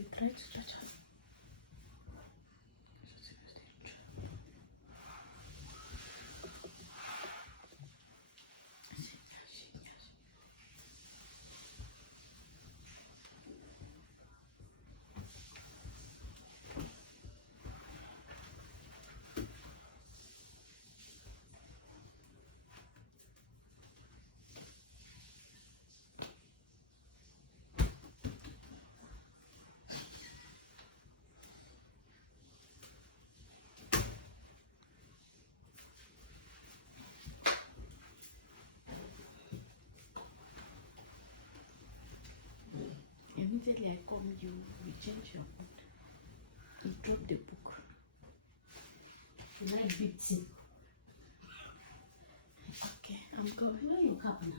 Okay, try to touch her. Immediately I come, you change your mood. You drop the book. You like beating. Okay, I'm going. Where you cap now?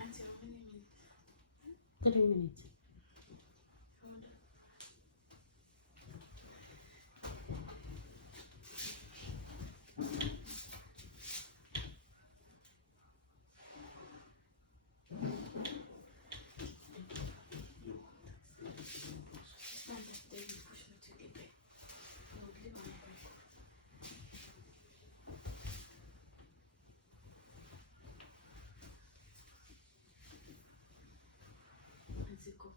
Auntie, how many minutes? 3 minutes. Go.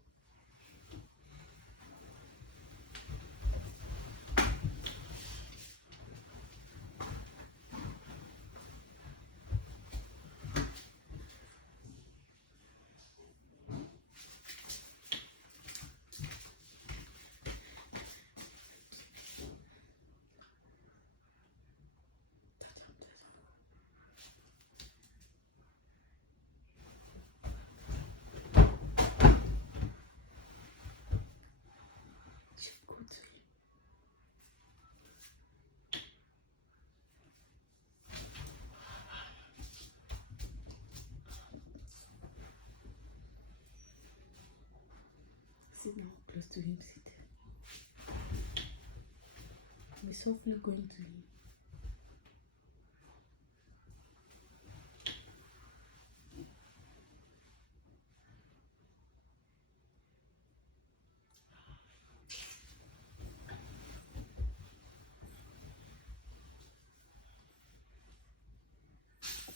Go to sleep. Sit now, close to him, sit. Be softly going to him.